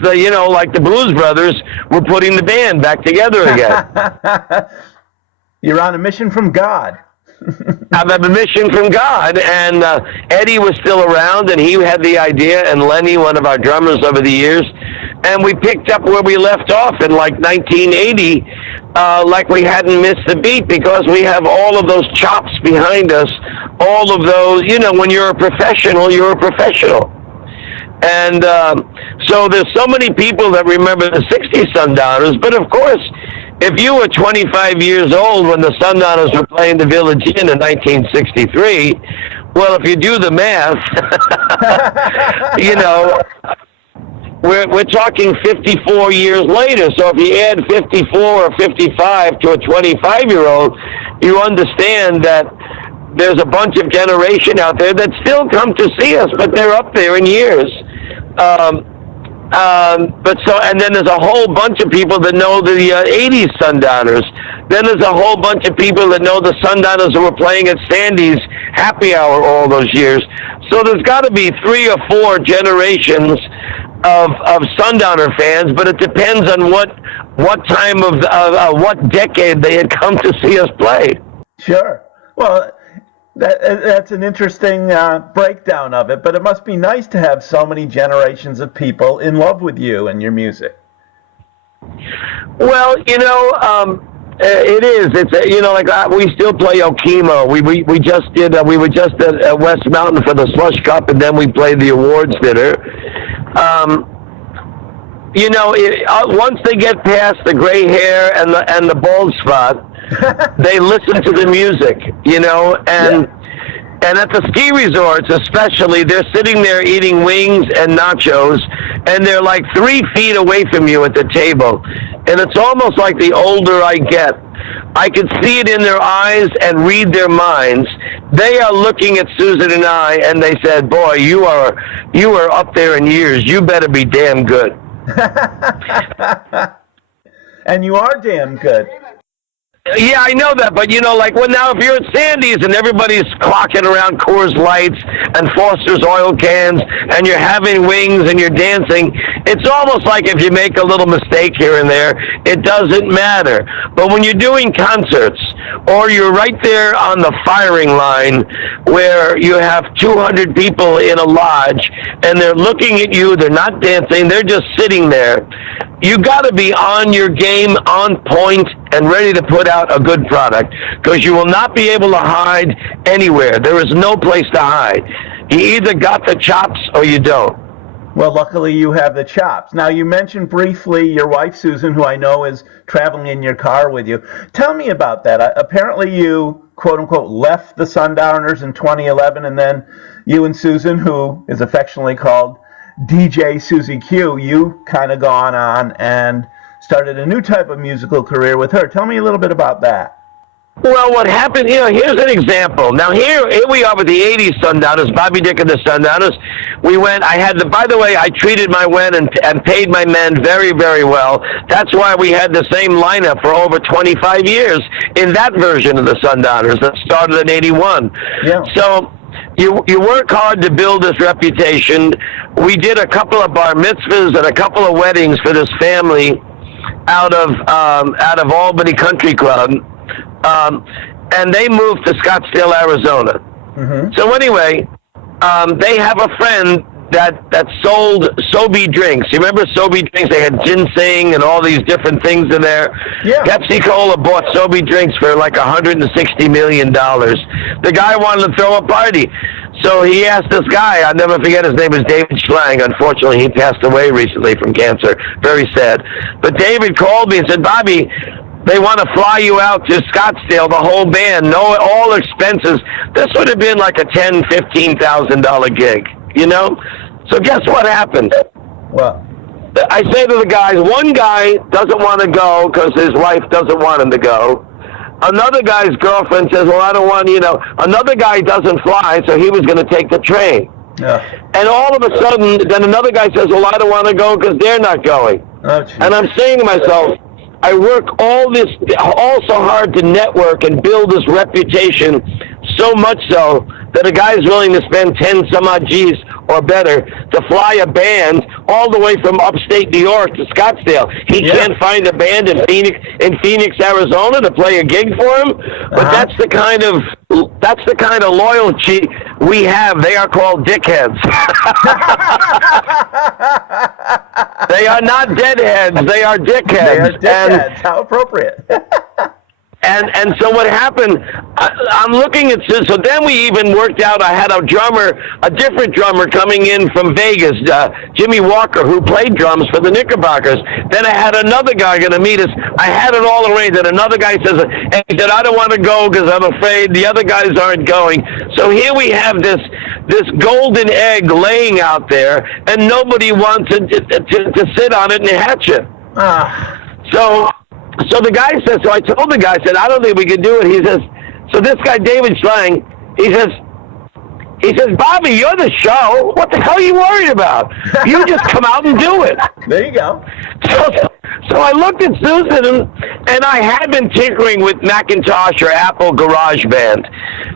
the Blues Brothers, we're putting the band back together again. You're on a mission from God. I have a mission from God, and Eddie was still around, and he had the idea, and Lenny, one of our drummers over the years, and we picked up where we left off in like 1980, like we hadn't missed a beat, because we have all of those chops behind us, all of those, you know, when you're a professional, you're a professional. And so there's so many people that remember the 60s Sundowners, but of course, if you were 25 years old when the Sundowners were playing the Village Inn in 1963, well, if you do the math, you know, we're talking 54 years later. So if you add 54 or 55 to a 25-year-old, you understand that there's a bunch of generation out there that still come to see us, but they're up there in years. And then there's a whole bunch of people that know the 80s Sundowners. Then there's a whole bunch of people that know the Sundowners that were playing at Sandy's Happy Hour all those years. So there's got to be 3 or 4 generations of Sundowner fans, but it depends on what time of what decade they had come to see us play. Sure. Well, that's an interesting breakdown of it, but it must be nice to have so many generations of people in love with you and your music. Well, you know, it is. It's you know, like we still play Okemo. We just did. We were just at West Mountain for the Slush Cup, and then we played the awards dinner. You know, once they get past the gray hair and the bald spot, they listen to the music, you know, and at the ski resorts especially, they're sitting there eating wings and nachos, and they're like 3 feet away from you at the table. And it's almost like the older I get, I can see it in their eyes and read their minds. They are looking at Susan and I, and they said, boy, you are up there in years. You better be damn good. And you are damn good. Yeah, I know that, but you know, like now if you're at Sandy's and everybody's clocking around Coors Lights and Foster's oil cans and you're having wings and you're dancing, it's almost like if you make a little mistake here and there, it doesn't matter. But when you're doing concerts or you're right there on the firing line where you have 200 people in a lodge and they're looking at you, they're not dancing, they're just sitting there, you got to be on your game, on point, and ready to put out a good product, because you will not be able to hide anywhere. There is no place to hide. You either got the chops or you don't. Well, luckily you have the chops. Now, you mentioned briefly your wife, Susan, who I know is traveling in your car with you. Tell me about that. Apparently you, quote unquote, left the Sundowners in 2011, and then you and Susan, who is affectionately called DJ Susie Q, you kind of gone on and started a new type of musical career with her. Tell me a little bit about that. Well, what happened, here's an example. Now, here we are with the 80s Sundowners, Bobby Dick and the Sundowners. We went, by the way, I treated my women and paid my men very, very well. That's why we had the same lineup for over 25 years in that version of the Sundowners that started in 81. Yeah. So you work hard to build this reputation. We did a couple of bar mitzvahs and a couple of weddings for this family out of Albany Country Club. And they moved to Scottsdale, Arizona. Mm-hmm. So anyway, they have a friend that sold Sobe drinks. You remember Sobe drinks? They had ginseng and all these different things in there. Yeah. Pepsi Cola bought Sobe drinks for like $160 million. The guy wanted to throw a party. So he asked this guy, I'll never forget, his name is David Schlang. Unfortunately, he passed away recently from cancer. Very sad. But David called me and said, Bobby, they want to fly you out to Scottsdale, the whole band, all expenses. This would have been like a $10,000, $15,000 gig, you know? So guess what happened? What? I say to the guys, one guy doesn't want to go because his wife doesn't want him to go. Another guy's girlfriend says, well, I don't want, another guy doesn't fly, so he was going to take the train. Yeah. And all of a sudden, then another guy says, well, I don't want to go because they're not going. Oh, and I'm saying to myself, I work so hard to network and build this reputation, so much so that a guy is willing to spend 10 some odd G's or better to fly a band all the way from upstate New York to Scottsdale. He can't find a band in Phoenix, Arizona to play a gig for him. But that's the kind of loyalty we have. They are called dickheads. They are not deadheads. They are dickheads. They are dickheads. How appropriate. And so what happened, I'm looking at, so then we even worked out, I had a different drummer coming in from Vegas, Jimmy Walker, who played drums for the Knickerbockers. Then I had another guy going to meet us. I had it all arranged, and another guy says, and he said, I don't want to go because I'm afraid the other guys aren't going. So here we have this golden egg laying out there, and nobody wants to sit on it and hatch it. So the guy says, so I told the guy, I said, I don't think we can do it. He says, so this guy, David Schlang, he says, Bobby, you're the show. What the hell are you worried about? You just come out and do it. There you go. So I looked at Susan, and I had been tinkering with Macintosh or Apple GarageBand.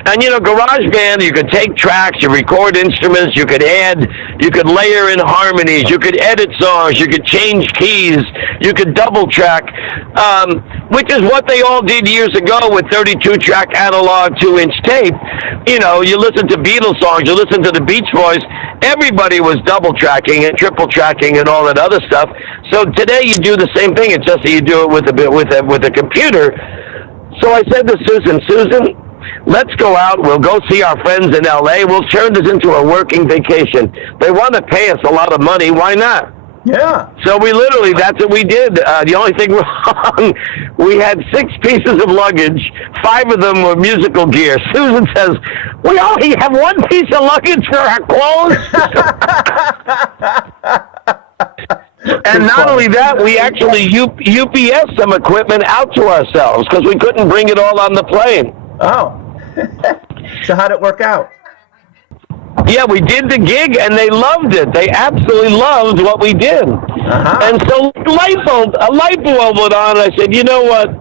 And, GarageBand, you could take tracks, you record instruments, you could layer in harmonies, you could edit songs, you could change keys, you could double track, which is what they all did years ago with 32-track analog 2-inch tape. You listen to Beatles songs, you listen to the Beach Boys, everybody was double tracking and triple tracking and all that other stuff. So today you do the same thing, it's just that you do it with a computer. So I said to Susan, let's go out, we'll go see our friends in LA, we'll turn this into a working vacation. They want to pay us a lot of money, why not? Yeah. So that's what we did. The only thing wrong, we had 6 pieces of luggage, 5 of them were musical gear. Susan says, we only have 1 piece of luggage for our clothes. And not only that, we actually UPS some equipment out to ourselves because we couldn't bring it all on the plane. Oh. So how'd it work out? Yeah, we did the gig, and they loved it. They absolutely loved what we did. And so a light bulb went on, and I said, you know what?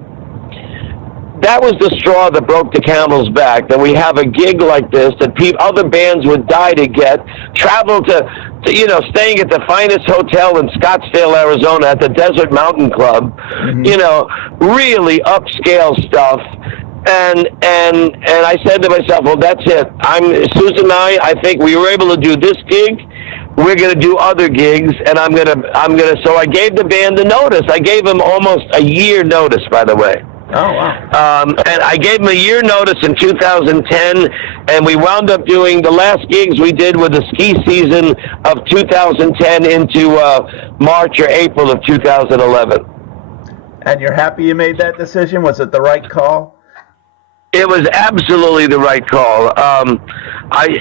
That was the straw that broke the camel's back, that we have a gig like this that other bands would die to get, travel to staying at the finest hotel in Scottsdale, Arizona, at the Desert Mountain Club, really upscale stuff. And I said to myself, well, that's it. Susan and I think we were able to do this gig. We're going to do other gigs, and I'm going to, so I gave the band the notice. I gave them almost a year notice, by the way. Oh, wow. And I gave him a year notice in 2010, and we wound up doing the last gigs we did with the ski season of 2010 into March or April of 2011. And you're happy you made that decision? Was it the right call? It was absolutely the right call.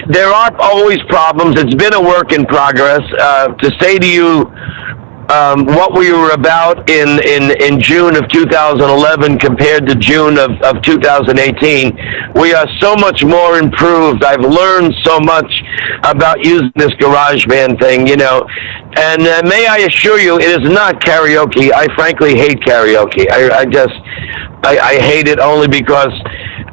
There are always problems. It's been a work in progress. To say to you what we were about in June of 2011 compared to June of 2018, we are so much more improved. I've learned so much about using this GarageBand thing, you know. And may I assure you, it is not karaoke. I frankly hate karaoke. I hate it only because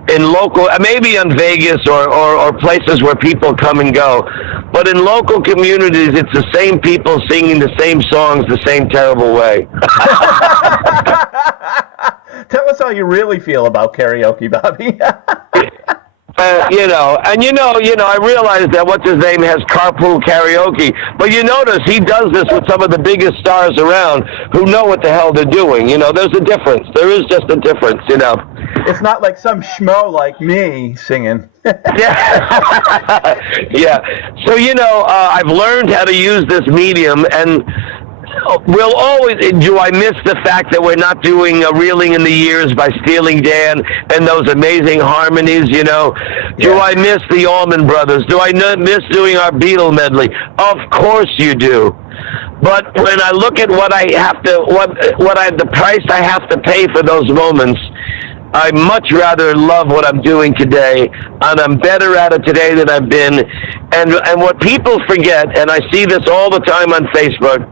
in local, maybe in Vegas or places where people come and go, but in local communities, it's the same people singing the same songs the same terrible way. Tell us how you really feel about karaoke, Bobby. I realize that what's his name has carpool karaoke, but you notice he does this with some of the biggest stars around who know what the hell they're doing. You know, there's a difference. There is just a difference, you know. It's not like some schmo like me singing. Yeah. Yeah. So, I've learned how to use this medium, and we'll always, do I miss the fact that we're not doing Reeling in the Years by Steely Dan and those amazing harmonies, you know? Do I miss the Allman Brothers? Do I miss doing our Beatle medley? Of course you do. But when I look at what I have to, the price I have to pay for those moments, I much rather love what I'm doing today, and I'm better at it today than I've been. And what people forget, and I see this all the time on Facebook,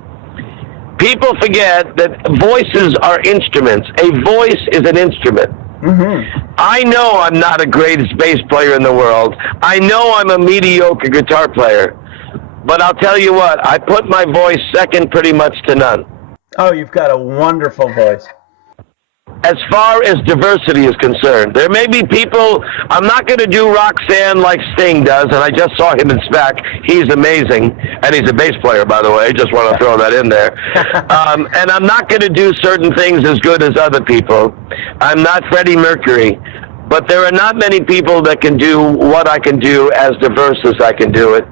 people forget that voices are instruments. A voice is an instrument. Mm-hmm. I know I'm not the greatest bass player in the world. I know I'm a mediocre guitar player. But I'll tell you what, I put my voice second pretty much to none. Oh, you've got a wonderful voice. As far as diversity is concerned, there may be people, I'm not going to do Roxanne like Sting does, and I just saw him in Spec. He's amazing, and he's a bass player, by the way. Just want to throw that in there. And I'm not going to do certain things as good as other people. I'm not Freddie Mercury, but there are not many people that can do what I can do as diverse as I can do it.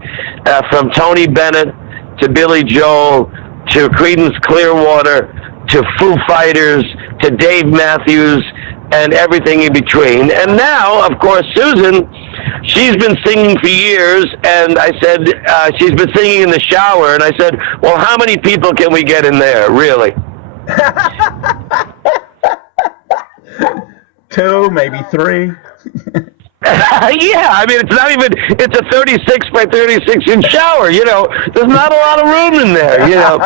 From Tony Bennett to Billy Joel to Creedence Clearwater to Foo Fighters, to Dave Matthews, and everything in between. And now, of course, Susan, she's been singing for years, and I said, she's been singing in the shower, and I said, well, how many people can we get in there, really? 2, maybe 3. Yeah, I mean, it's a 36 by 36 inch shower, you know. There's not a lot of room in there, you know.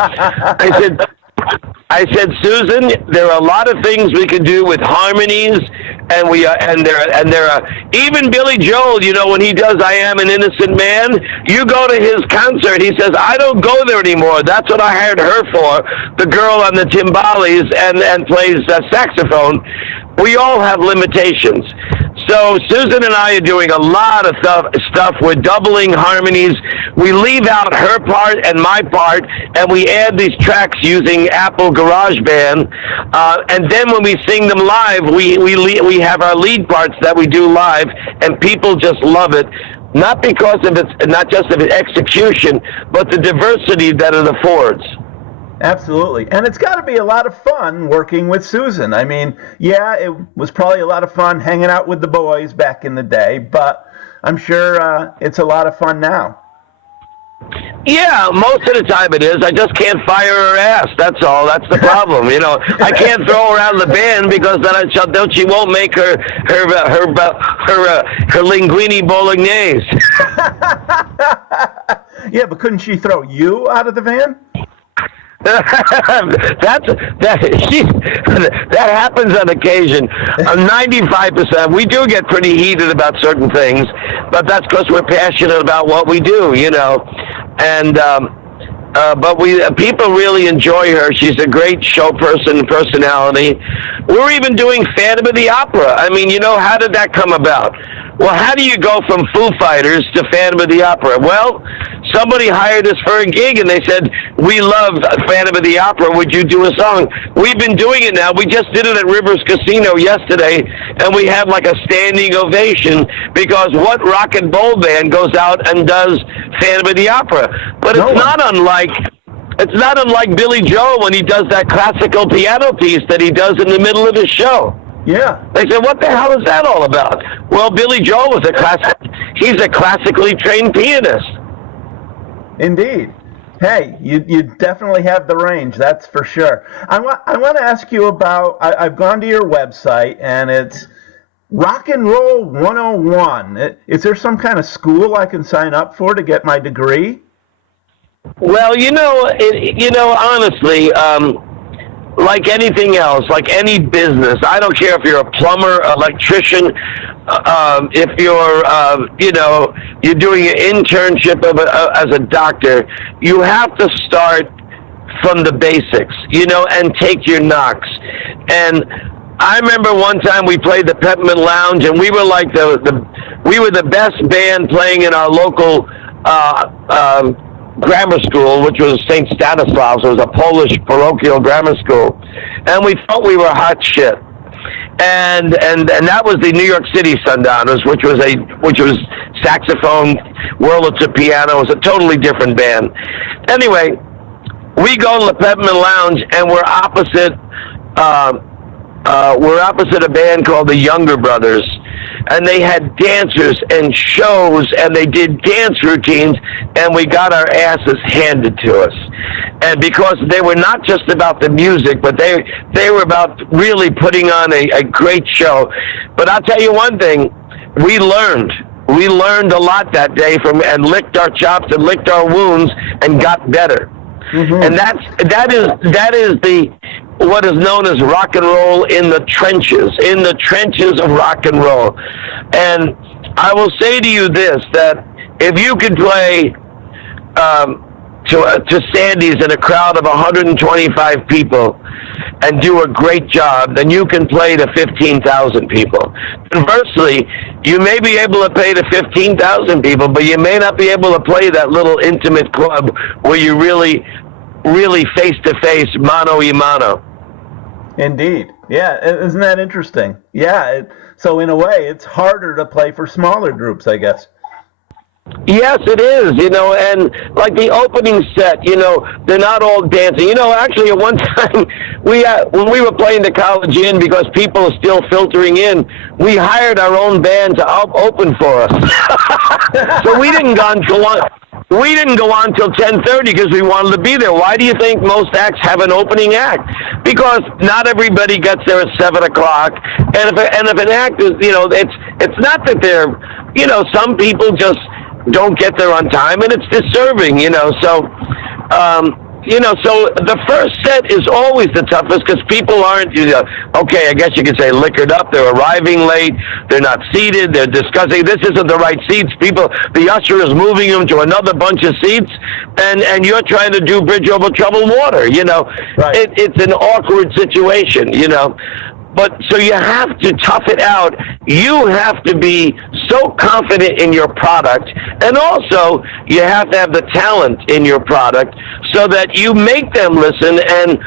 I said, Susan, there are a lot of things we can do with harmonies, and there are even Billy Joel, you know, when he does "I Am an Innocent Man," you go to his concert, he says, I don't go there anymore. That's what I hired her for, the girl on the timbales and plays saxophone. We all have limitations. So Susan and I are doing a lot of stuff. We're doubling harmonies. We leave out her part and my part, and we add these tracks using Apple GarageBand. And then when we sing them live, we have our lead parts that we do live, and people just love it. Not because of not just of its execution, but the diversity that it affords. Absolutely. And it's got to be a lot of fun working with Susan. I mean, yeah, it was probably a lot of fun hanging out with the boys back in the day, but I'm sure it's a lot of fun now. Yeah, most of the time it is. I just can't fire her ass. That's all. That's the problem. You know, I can't throw her out of the band because then she won't make her linguine bolognese. Yeah, but couldn't she throw you out of the van? That happens on occasion. 95%. We do get pretty heated about certain things, but that's because we're passionate about what we do, you know. And but people really enjoy her. She's a great show personality. We're even doing Phantom of the Opera. I mean, you know, how did that come about? Well, how do you go from Foo Fighters to Phantom of the Opera? Well, somebody hired us for a gig, and they said, we love Phantom of the Opera. Would you do a song? We've been doing it now. We just did it at Rivers Casino yesterday, and we had like a standing ovation because what rock and roll band goes out and does Phantom of the Opera? But it's not unlike Billy Joel when he does that classical piano piece that he does in the middle of his show. Yeah. They said, what the hell is that all about? Well, Billy Joel was he's a classically trained pianist. Indeed. Hey, you definitely have the range, that's for sure. I want to ask you about, I've gone to your website, and it's Rock and Roll 101. Is there some kind of school I can sign up for to get my degree? Well, honestly, like anything else, like any business, I don't care if you're a plumber, electrician, if you're doing an internship as a doctor, you have to start from the basics, and take your knocks. And I remember one time we played the Peppermint Lounge, and we were like we were the best band playing in our local grammar school, which was St. Stanislaus. It was a Polish parochial grammar school, and we thought we were hot shit. And that was the New York City Sundowners, which was saxophone, Wurlitzer piano. It was a totally different band. Anyway, we go to the Peppermint Lounge, and we're opposite a band called the Younger Brothers. And they had dancers and shows, and they did dance routines, and we got our asses handed to us. And because they were not just about the music, but they were about really putting on a great show. But I'll tell you one thing, we learned a lot that day and licked our chops and licked our wounds and got better. Mm-hmm. And that is what is known as rock and roll in the trenches of rock and roll. And I will say to you this, that if you could play to Sandy's in a crowd of 125 people and do a great job, then you can play to 15,000 people. Conversely, you may be able to play to 15,000 people, but you may not be able to play that little intimate club where you really face-to-face, mano-a-mano. Indeed. Yeah, isn't that interesting? Yeah, so in a way, it's harder to play for smaller groups, I guess. Yes, it is, and like the opening set, they're not all dancing. Actually, at one time, when we were playing the College Inn, because people are still filtering in, we hired our own band to open for us. So we didn't go on till 10:30 because we wanted to be there. Why do you think most acts have an opening act? Because not everybody gets there at 7 o'clock. And if an act is, it's not that they're, some people just don't get there on time, and it's disturbing, So, so the first set is always the toughest because people aren't, okay, I guess you could say liquored up. They're arriving late. They're not seated. They're discussing, this isn't the right seats. The usher is moving them to another bunch of seats, and you're trying to do bridge over troubled water, Right. It's an awkward situation, But so you have to tough it out. You have to be so confident in your product, and also you have to have the talent in your product so that you make them listen, and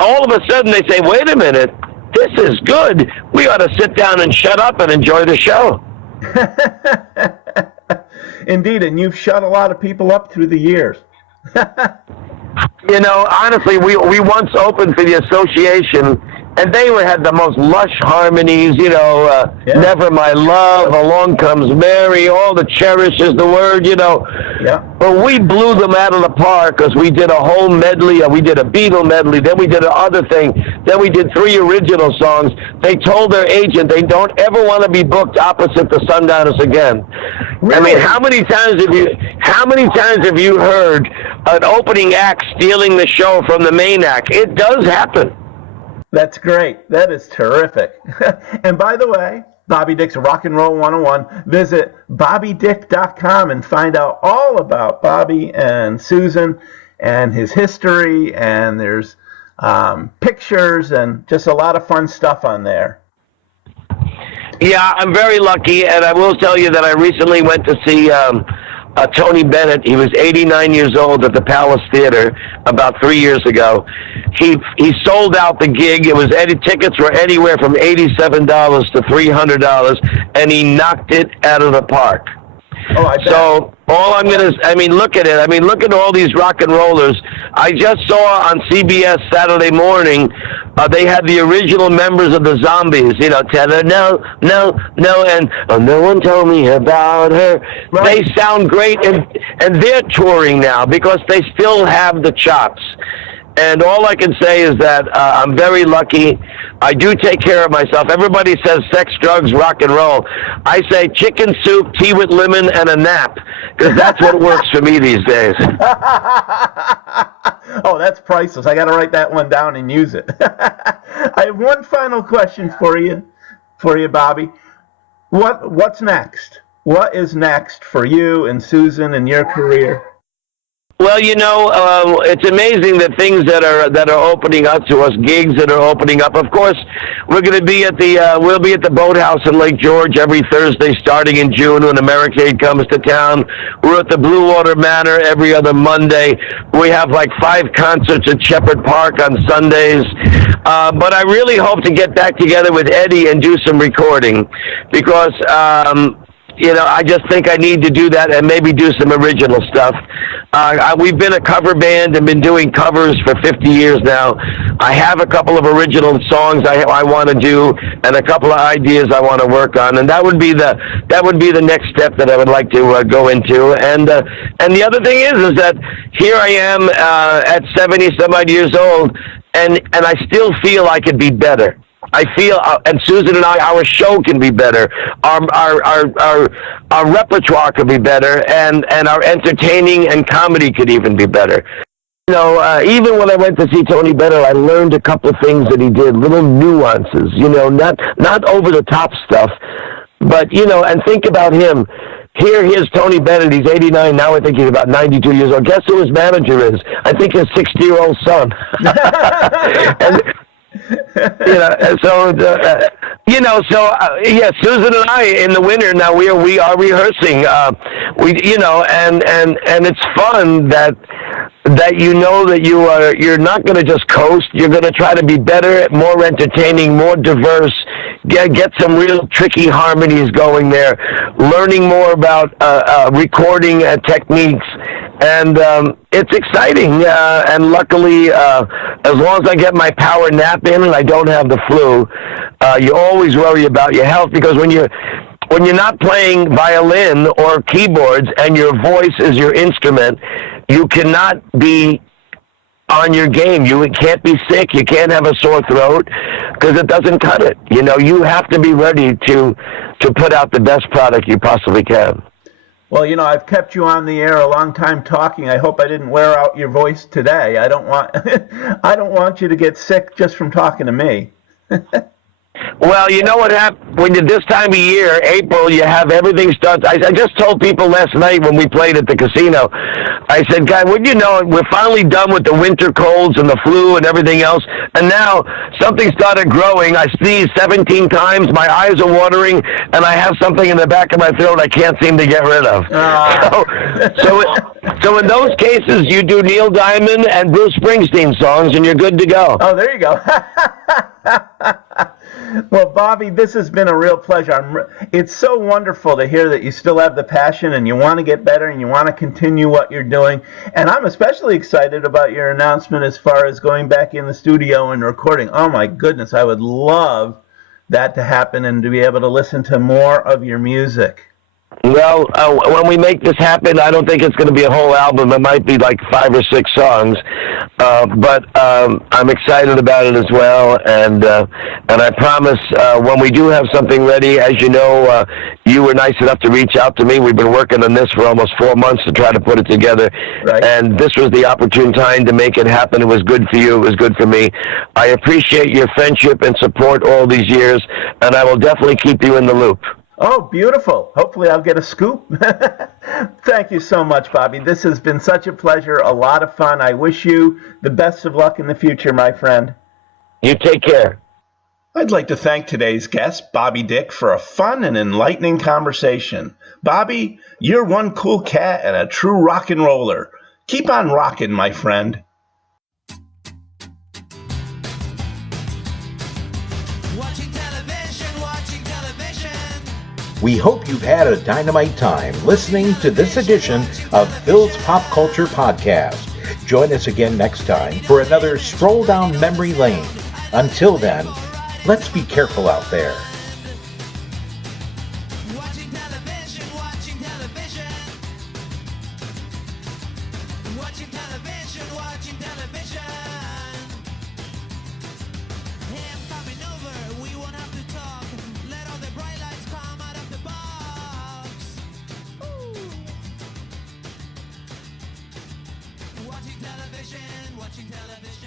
all of a sudden they say, wait a minute, this is good. We ought to sit down and shut up and enjoy the show. Indeed, and you've shut a lot of people up through the years. Honestly, we once opened for the association, and they had the most lush harmonies, Never My Love, Along Comes Mary, All the Cherish is the Word, Yeah. But we blew them out of the park because we did a whole medley, we did a Beatle medley, then we did another thing, then we did 3 original songs. They told their agent they don't ever want to be booked opposite the Sundowners again. Really? I mean, how many times have you heard an opening act stealing the show from the main act? It does happen. That's great. That is terrific. And by the way, Bobby Dick's Rock and Roll 101. Visit bobbydick.com and find out all about Bobby and Susan and his history. And there's pictures and just a lot of fun stuff on there. Yeah, I'm very lucky, and I will tell you that I recently went to see Tony Bennett. He was 89 years old at the Palace Theater about 3 years ago. He sold out the gig. It was tickets were anywhere from $87 to $300, and he knocked it out of the park. Oh, I bet. So look at it. Look at all these rock and rollers. I just saw on CBS Saturday morning, they had the original members of the Zombies. Tell her no, and no one told me about her. Right. They sound great, and they're touring now because they still have the chops. And all I can say is that I'm very lucky. I do take care of myself. Everybody says sex, drugs, rock and roll. I say chicken soup, tea with lemon, and a nap, because that's what works for me these days. Oh, that's priceless. I got to write that one down and use it. I have one final question for you, Bobby. What's next? What is next for you and Susan and your career? Well, it's amazing the things that are opening up to us, gigs that are opening up. Of course, we're going to be at we'll be at the Boathouse in Lake George every Thursday starting in June when Americade comes to town. We're at the Blue Water Manor every other Monday. We have like 5 concerts at Shepherd Park on Sundays. But I really hope to get back together with Eddie and do some recording because I just think I need to do that and maybe do some original stuff. We've been a cover band and been doing covers for 50 years now. I have a couple of original songs I want to do and a couple of ideas I want to work on, and that would be the next step that I would like to go into. And the other thing is that here I am at 70 some odd years old, and I still feel I could be better. I feel, and Susan and I, our show can be better. Our repertoire could be better, and our entertaining and comedy could even be better. Even when I went to see Tony Bennett, I learned a couple of things that he did, little nuances. Not over the top stuff, but and think about him. Here's Tony Bennett. He's 89 now. I think he's about 92 years old. Guess who his manager is? I think his 60-year-old son. Susan and I in the winter now we are rehearsing. And it's fun that you're not going to just coast. You're going to try to be better, more entertaining, more diverse. Get some real tricky harmonies going there. Learning more about recording techniques. And it's exciting, and luckily, as long as I get my power nap in and I don't have the flu, you always worry about your health because when you're not playing violin or keyboards and your voice is your instrument, you cannot be on your game. You can't be sick. You can't have a sore throat because it doesn't cut it. You have to be ready to put out the best product you possibly can. Well, I've kept you on the air a long time talking. I hope I didn't wear out your voice today. I don't want you to get sick just from talking to me. Well, you know what happens when this time of year, April, you have everything starts. I just told people last night when we played at the casino, I said, "Guy, wouldn't you know it? We're finally done with the winter colds and the flu and everything else, and now something started growing. I sneezed 17 times, my eyes are watering, and I have something in the back of my throat I can't seem to get rid of." So in those cases, you do Neil Diamond and Bruce Springsteen songs, and you're good to go. Oh, there you go. Well, Bobby, this has been a real pleasure. It's so wonderful to hear that you still have the passion and you want to get better and you want to continue what you're doing. And I'm especially excited about your announcement as far as going back in the studio and recording. Oh, my goodness, I would love that to happen and to be able to listen to more of your music. Well, when we make this happen, I don't think it's going to be a whole album. It might be like 5 or 6 songs, but I'm excited about it as well. And I promise when we do have something ready, as you know, you were nice enough to reach out to me. We've been working on this for almost 4 months to try to put it together. Right. And this was the opportune time to make it happen. It was good for you. It was good for me. I appreciate your friendship and support all these years, and I will definitely keep you in the loop. Oh, beautiful. Hopefully I'll get a scoop. Thank you so much, Bobby. This has been such a pleasure, a lot of fun. I wish you the best of luck in the future, my friend. You take care. I'd like to thank today's guest, Bobby Dick, for a fun and enlightening conversation. Bobby, you're one cool cat and a true rock and roller. Keep on rocking, my friend. Watching television, watching television. We hope you've had a dynamite time listening to this edition of Phil's Pop Culture Podcast. Join us again next time for another stroll down memory lane. Until then, let's be careful out there. Watching television, watching television. Watching television, watching television. Hey, I'm coming over, we won't have to talk. Let all the bright lights come out of the box. Ooh. Watching television, watching television.